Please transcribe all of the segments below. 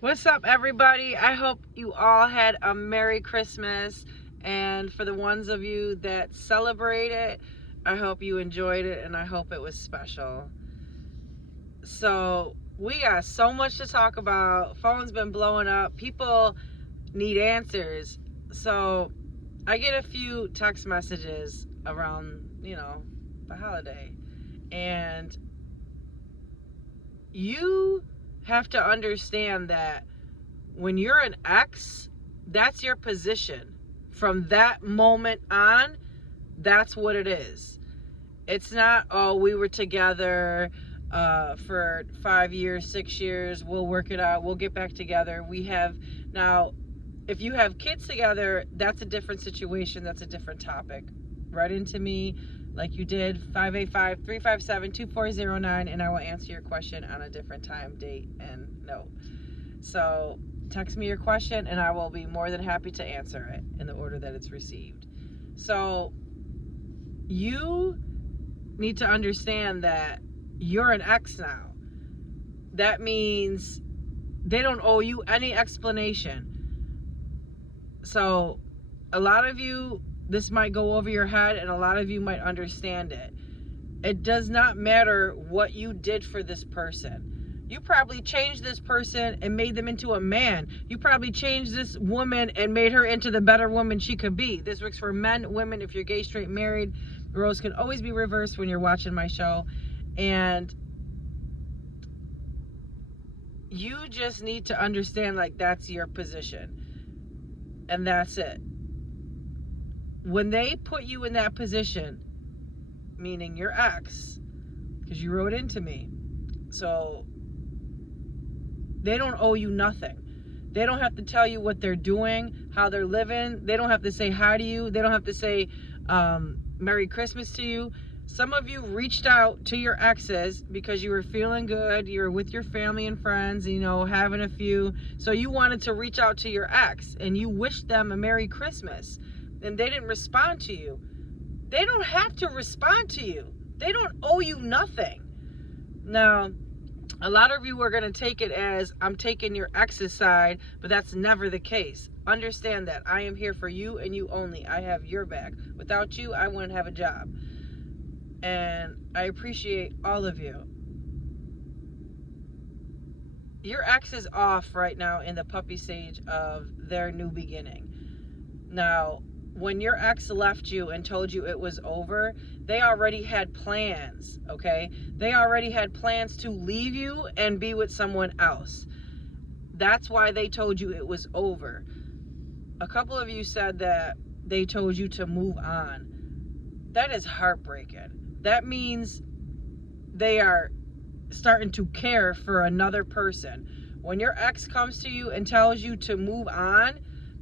What's up, everybody? I hope you all had a Merry Christmas. And for the ones of you that celebrate it, I hope you enjoyed it and I hope it was special. So, we got so much to talk about. Phone's been blowing up. People need answers. So, I get a few text messages around, the holiday. And you have to understand that when you're an ex, that's your position. From that moment on, that's what it is. It's not, oh, we were together for 5 years, 6 years, we'll work it out, we'll get back together. Now, if you have kids together, that's a different situation, that's a different topic. Write into me like you did, 585-357-2409, and I will answer your question on a different time, date, and note. So text me your question and I will be more than happy to answer it in the order that it's received. So you need to understand that you're an ex now. That means they don't owe you any explanation. So a lot of you, this might go over your head and a lot of you might understand it. It does not matter what you did for this person. You probably changed this person and made them into a man. You probably changed this woman and made her into the better woman she could be. This works for men, women, if you're gay, straight, married. The roles can always be reversed when you're watching my show. And you just need to understand, like, that's your position. And that's it. When they put you in that position, meaning your ex, because you wrote into me, so they don't owe you nothing. They don't have to tell you what they're doing, how they're living. They don't have to say hi to you. They don't have to say Merry Christmas to you. Some of you reached out to your exes because you were feeling good. You were with your family and friends, having a few. So you wanted to reach out to your ex and you wished them a Merry Christmas. And they didn't respond to you. They don't have to respond to you. They don't owe you nothing. Now, a lot of you are going to take it as I'm taking your ex's side, but that's never the case. Understand that I am here for you and you only. I have your back. Without you, I wouldn't have a job. And I appreciate all of you. Your ex is off right now in the puppy stage of their new beginning. Now, when your ex left you and told you it was over, they already had plans, okay? They already had plans to leave you and be with someone else. That's why they told you it was over. A couple of you said that they told you to move on. That is heartbreaking. That means they are starting to care for another person. When your ex comes to you and tells you to move on,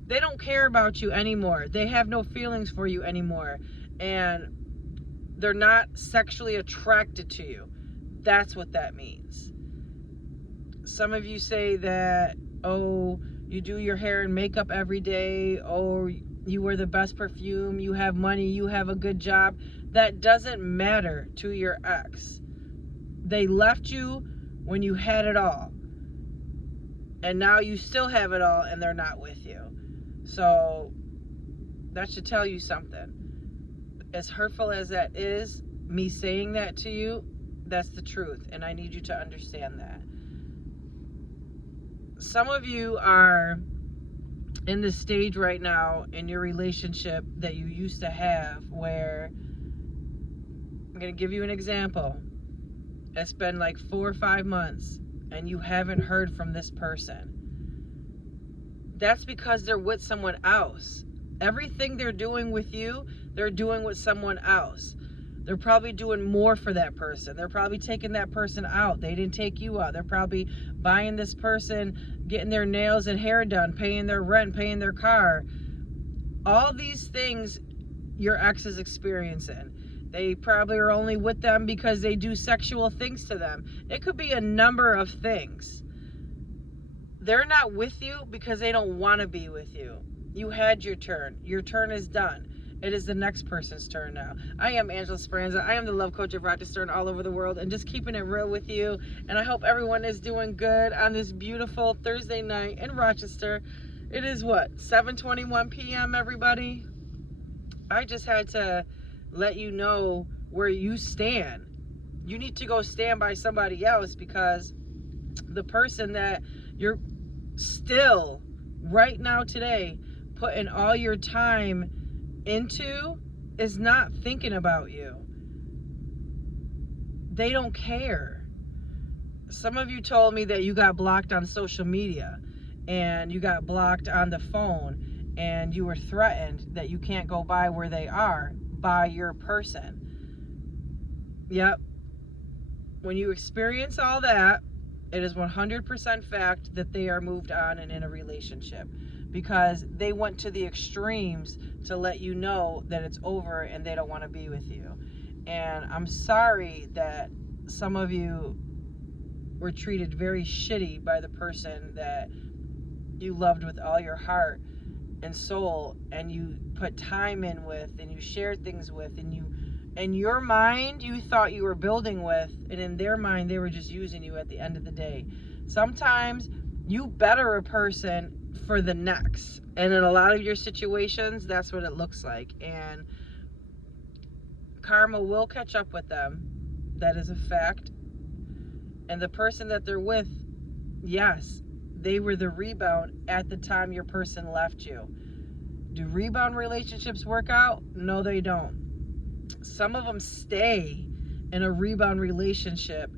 they don't care about you anymore. They have no feelings for you anymore. And they're not sexually attracted to you. That's what that means. Some of you say that, oh, you do your hair and makeup every day. Oh, you wear the best perfume. You have money. You have a good job. That doesn't matter to your ex. They left you when you had it all. And now you still have it all and they're not with you. So that should tell you something. As hurtful as that is, me saying that to you, that's the truth. And I need you to understand that. Some of you are in this stage right now in your relationship that you used to have where, I'm going to give you an example. It's been like 4 or 5 months and you haven't heard from this person. That's because they're with someone else. Everything they're doing with you, they're doing with someone else. They're probably doing more for that person. They're probably taking that person out. They didn't take you out. They're probably buying this person, getting their nails and hair done, paying their rent, paying their car. All these things your ex is experiencing. They probably are only with them because they do sexual things to them. It could be a number of things. They're not with you because they don't want to be with you. You had your turn. Your turn is done. It is the next person's turn now. I am Angela Speranza. I am the love coach of Rochester and all over the world, and just keeping it real with you. And I hope everyone is doing good on this beautiful Thursday night in Rochester. It is what, 7:21 p.m. everybody? I just had to let you know where you stand. You need to go stand by somebody else, because the person that you're still right now today putting all your time into is not thinking about you. They don't care. Some of you told me that you got blocked on social media and you got blocked on the phone, and you were threatened that you can't go by where they are by your person. Yep. When you experience all that, it is 100% fact that they are moved on and in a relationship, because they went to the extremes to let you know that it's over and they don't want to be with you. And I'm sorry that some of you were treated very shitty by the person that you loved with all your heart and soul, and you put time in with, and you shared things with, and you, in your mind, you thought you were building with, and in their mind, they were just using you at the end of the day. Sometimes you better a person for the next, and in a lot of your situations, that's what it looks like. And karma will catch up with them. That is a fact. And the person that they're with, yes, they were the rebound at the time your person left you. Do rebound relationships work out? No, they don't. Some of them stay in a rebound relationship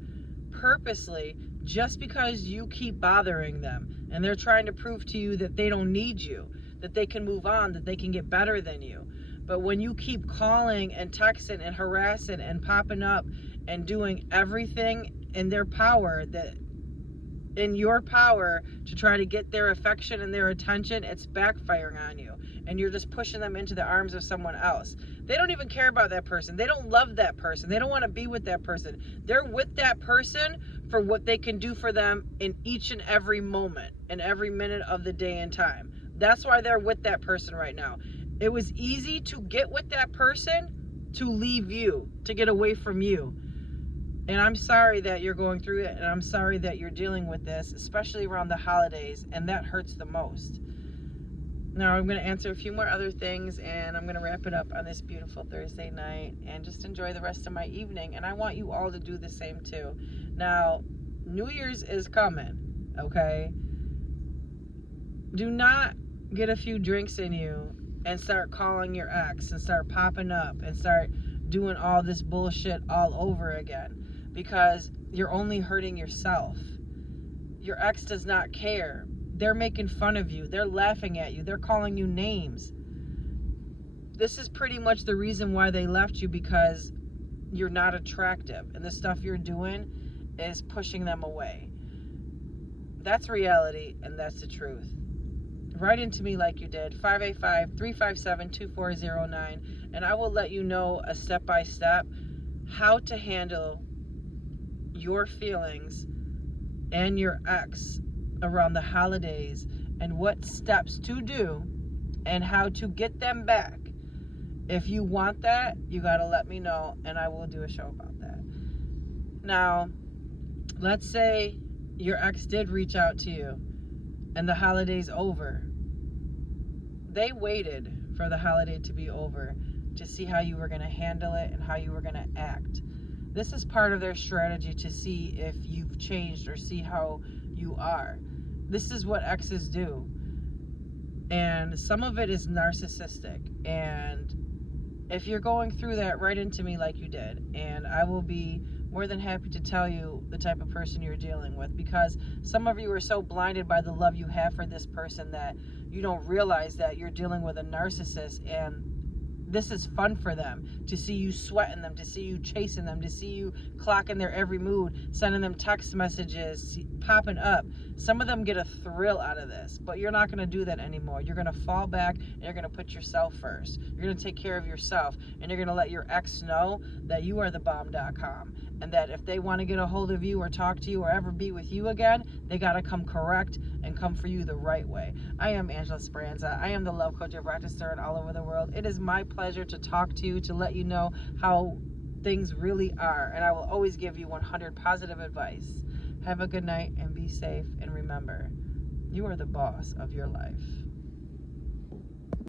purposely just because you keep bothering them, and they're trying to prove to you that they don't need you, that they can move on, that they can get better than you. But when you keep calling and texting and harassing and popping up and doing everything in their power, that in your power, to try to get their affection and their attention, it's backfiring on you, and you're just pushing them into the arms of someone else. They don't even care about that person. They don't love that person. They don't want to be with that person. They're with that person for what they can do for them in each and every moment and every minute of the day and time. That's why they're with that person right now. It was easy to get with that person, to leave you, to get away from you. And I'm sorry that you're going through it, and I'm sorry that you're dealing with this, especially around the holidays, and that hurts the most. Now I'm going to answer a few more other things, and I'm going to wrap it up on this beautiful Thursday night and just enjoy the rest of my evening. And I want you all to do the same too. Now, New Year's is coming, okay? Do not get a few drinks in you and start calling your ex and start popping up and start doing all this bullshit all over again, because you're only hurting yourself. Your ex does not care. They're making fun of you. They're laughing at you. They're calling you names. This is pretty much the reason why they left you, because you're not attractive, and the stuff you're doing is pushing them away. That's reality, and that's the truth. Write into me like you did, 585-357-2409, and I will let you know a step-by-step how to handle your feelings and your ex around the holidays, and what steps to do and how to get them back. If you want that, you got to let me know, and I will do a show about that. Now, let's say your ex did reach out to you and the holiday's over. They waited for the holiday to be over to see how you were going to handle it and how you were going to act. This is part of their strategy to see if you've changed or see how you are. This is what exes do. And some of it is narcissistic. And if you're going through that, write into me like you did. And I will be more than happy to tell you the type of person you're dealing with, because some of you are so blinded by the love you have for this person that you don't realize that you're dealing with a narcissist, and this is fun for them, to see you sweating them, to see you chasing them, to see you clocking their every mood, sending them text messages, popping up. Some of them get a thrill out of this, but you're not going to do that anymore. You're going to fall back, and you're going to put yourself first. You're going to take care of yourself, and you're going to let your ex know that you are the bomb.com. and that if they want to get a hold of you or talk to you or ever be with you again, they got to come correct and come for you the right way. I am Angela Speranza. I am the love coach of Rochester and all over the world. It is my pleasure to talk to you, to let you know how things really are, and I will always give you 100 positive advice. Have a good night and be safe, and remember, you are the boss of your life.